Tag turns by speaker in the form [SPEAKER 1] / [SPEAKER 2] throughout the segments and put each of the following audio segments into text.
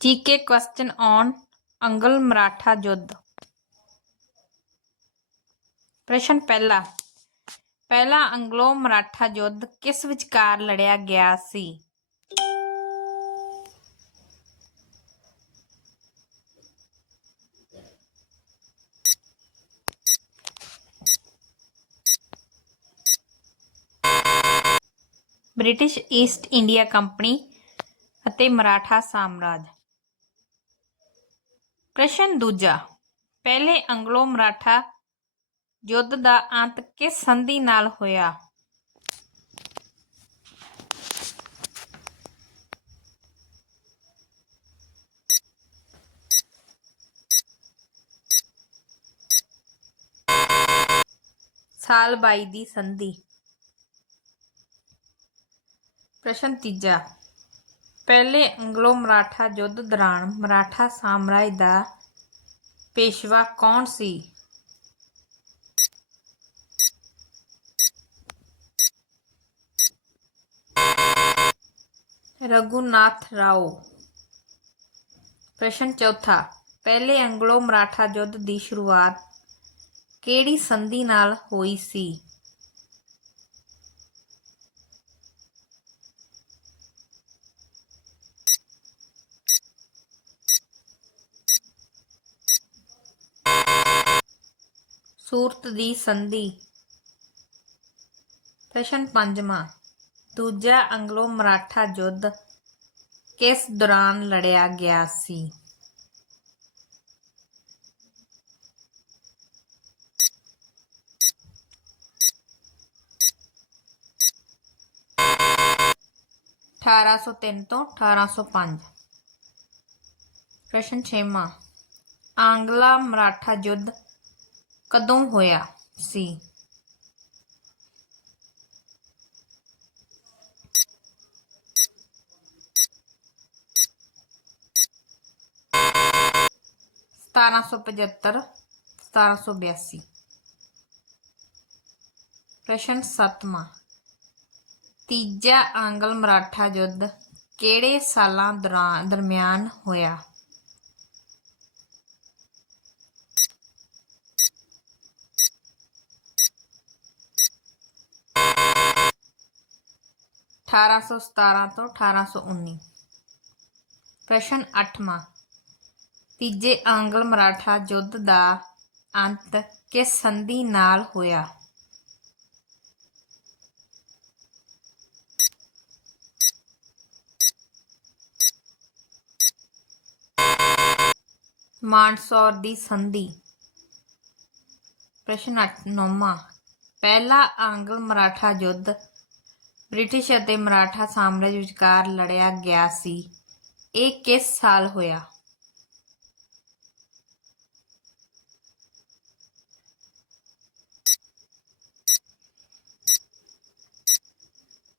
[SPEAKER 1] GK question on Anglo Maratha ਯੁੱਧ ਪ੍ਰਸ਼ਨ ਪਹਿਲਾ ਪਹਿਲਾ ਅੰਗਲੋ ਮਰਾਠਾ ਯੁੱਧ ਕਿਸ ਵਿਚਕਾਰ ਲੜਿਆ ਗਿਆ ਸੀ? ਬ੍ਰਿਟਿਸ਼ ਈਸਟ ਇੰਡੀਆ ਕੰਪਨੀ ਅਤੇ ਮਰਾਠਾ ਸਾਮਰਾਜ। ਪ੍ਰਸ਼ਨ ਦੂਜਾ, ਪਹਿਲੇ ਅੰਗਲੋ ਮਰਾਠਾ ਯੁੱਧ ਦਾ ਅੰਤ ਕਿਸ ਸੰਧੀ ਨਾਲ ਹੋਇਆ? ਸਾਲ 22 ਦੀ ਸੰਧੀ। ਪ੍ਰਸ਼ਨ ਤੀਜਾ ਪਹਿਲੇ ਅੰਗਲੋ ਮਰਾਠਾ ਯੁੱਧ ਦੌਰਾਨ ਮਰਾਠਾ ਸਾਮਰਾਜ ਦਾ ਪੇਸ਼ਵਾ ਕੌਣ ਸੀ? ਰਘੁਨਾਥ ਰਾਓ। ਪ੍ਰਸ਼ਨ ਚੌਥਾ, ਪਹਿਲੇ ਅੰਗਲੋ ਮਰਾਠਾ ਯੁੱਧ ਦੀ ਸ਼ੁਰੂਆਤ ਕਿਹੜੀ ਸੰਧੀ ਨਾਲ ਹੋਈ ਸੀ? ਸੂਰਤ ਦੀ ਸੰਧੀ। ਪ੍ਰਸ਼ਨ ਪੰਜਵਾਂ, ਦੂਜਾ ਅੰਗਲੋ ਮਰਾਠਾ ਯੁੱਧ ਕਿਸ ਦੌਰਾਨ ਲੜਿਆ ਗਿਆ ਸੀ? ਅਠਾਰਾਂ ਸੌ ਤਿੰਨ ਤੋਂ ਅਠਾਰਾਂ ਸੌ ਪੰਜ। ਪ੍ਰਸ਼ਨ ਛੇਵਾਂ, ਆਂਗਲਾ ਮਰਾਠਾ ਯੁੱਧ ਕਦੋਂ ਹੋਇਆ ਸੀ? ਸਤਾਰਾਂ ਸੌ ਪਝੱਤਰ, ਸਤਾਰਾਂ ਸੌ ਬਿਆਸੀ। ਪ੍ਰਸ਼ਨ ਸੱਤਵਾਂ। ਤੀਜਾ ਆਂਗਲ ਮਰਾਠਾ ਯੁੱਧ ਕਿਹੜੇ ਸਾਲਾਂ ਦੌਰਾਨ, ਦਰਮਿਆਨ ਹੋਇਆ? ਅਠਾਰਾਂ ਸੌ ਸਤਾਰਾਂ ਤੋਂ ਅਠਾਰਾਂ ਸੌ ਉੱਨੀ। ਪ੍ਰਸ਼ਨ ਅੱਠਵਾਂ। ਤੀਜੇ ਆਂਗਲ ਮਰਾਠਾ ਯੁੱਧ ਦਾ ਅੰਤ ਕਿਸ ਸੰਧੀ ਨਾਲ ਹੋਇਆ? ਮਾਨਸੌਰ ਦੀ ਸੰਧੀ। ਪ੍ਰਸ਼ਨ 8 ਨੌਵਾਂ ਪਹਿਲਾ ਆਂਗਲ ਮਰਾਠਾ ਯੁੱਧ ਬ੍ਰਿਟਿਸ਼ ਅਤੇ ਮਰਾਠਾ ਸਾਮਰਾਜ ਵਿਚਕਾਰ ਲੜਿਆ ਗਿਆ ਸੀ। ਇਹ ਕਿਸ ਸਾਲ ਹੋਇਆ?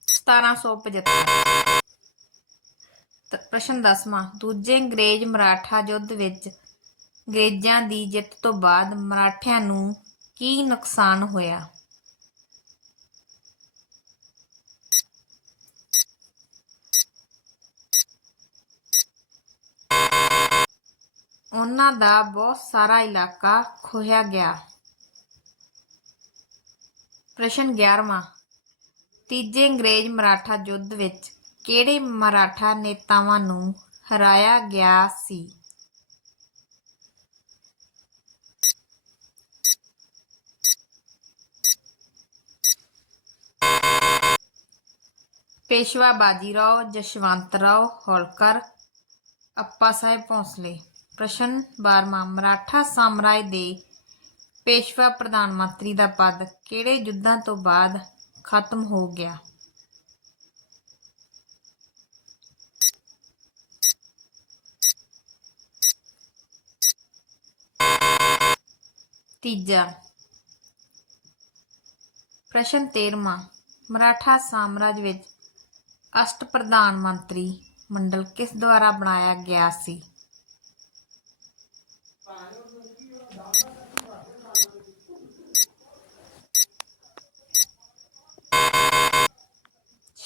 [SPEAKER 1] ਸਤਾਰਾਂ ਸੌ ਪਝੱਤਰ। ਪ੍ਰਸ਼ਨ ਦਸਵਾਂ। ਦੂਜੇ ਅੰਗਰੇਜ਼ ਮਰਾਠਾ ਯੁੱਧ ਵਿੱਚ ਅੰਗਰੇਜ਼ਾਂ ਦੀ ਜਿੱਤ ਤੋਂ ਬਾਅਦ ਮਰਾਠਿਆਂ ਨੂੰ ਕੀ ਨੁਕਸਾਨ ਹੋਇਆ? ਉਹਨਾਂ ਦਾ ਬਹੁਤ ਸਾਰਾ ਇਲਾਕਾ ਖੋਹਿਆ ਗਿਆ। ਪ੍ਰਸ਼ਨ 11ਵਾਂ ਤੀਜੇ ਅੰਗਰੇਜ਼ ਮਰਾਠਾ ਯੁੱਧ ਵਿੱਚ ਕਿਹੜੇ ਮਰਾਠਾ ਨੇਤਾਵਾਂ ਨੂੰ ਹਰਾਇਆ ਗਿਆ ਸੀ? ਪੇਸ਼ਵਾ ਜਸਵੰਤ ਰਾਓ, ਹੋਲਕਰ, ਅੱਪਾ ਸਾਹਿਬ ਭੋਸਲੇ। ਪ੍ਰਸ਼ਨ 12ਵਾਂ ਮਰਾਠਾ ਸਾਮਰਾਜ ਦੇ ਪੇਸ਼ਵਾ ਪ੍ਰਧਾਨ ਮੰਤਰੀ ਦਾ ਪਦ ਕਿਹੜੇ ਯੁੱਧਾਂ ਤੋਂ ਬਾਅਦ ਖਤਮ ਹੋ ਗਿਆ? ਤੀਜਾ ਪ੍ਰਸ਼ਨ 13ਵਾਂ ਮਰਾਠਾ ਸਾਮਰਾਜ ਵਿੱਚ ਅਸ਼ਟ ਪ੍ਰਧਾਨ ਮੰਤਰੀ ਮੰਡਲ ਕਿਸ ਦੁਆਰਾ ਬਣਾਇਆ ਗਿਆ ਸੀ?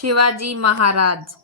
[SPEAKER 1] ਸ਼ਿਵਾਜੀ ਮਹਾਰਾਜ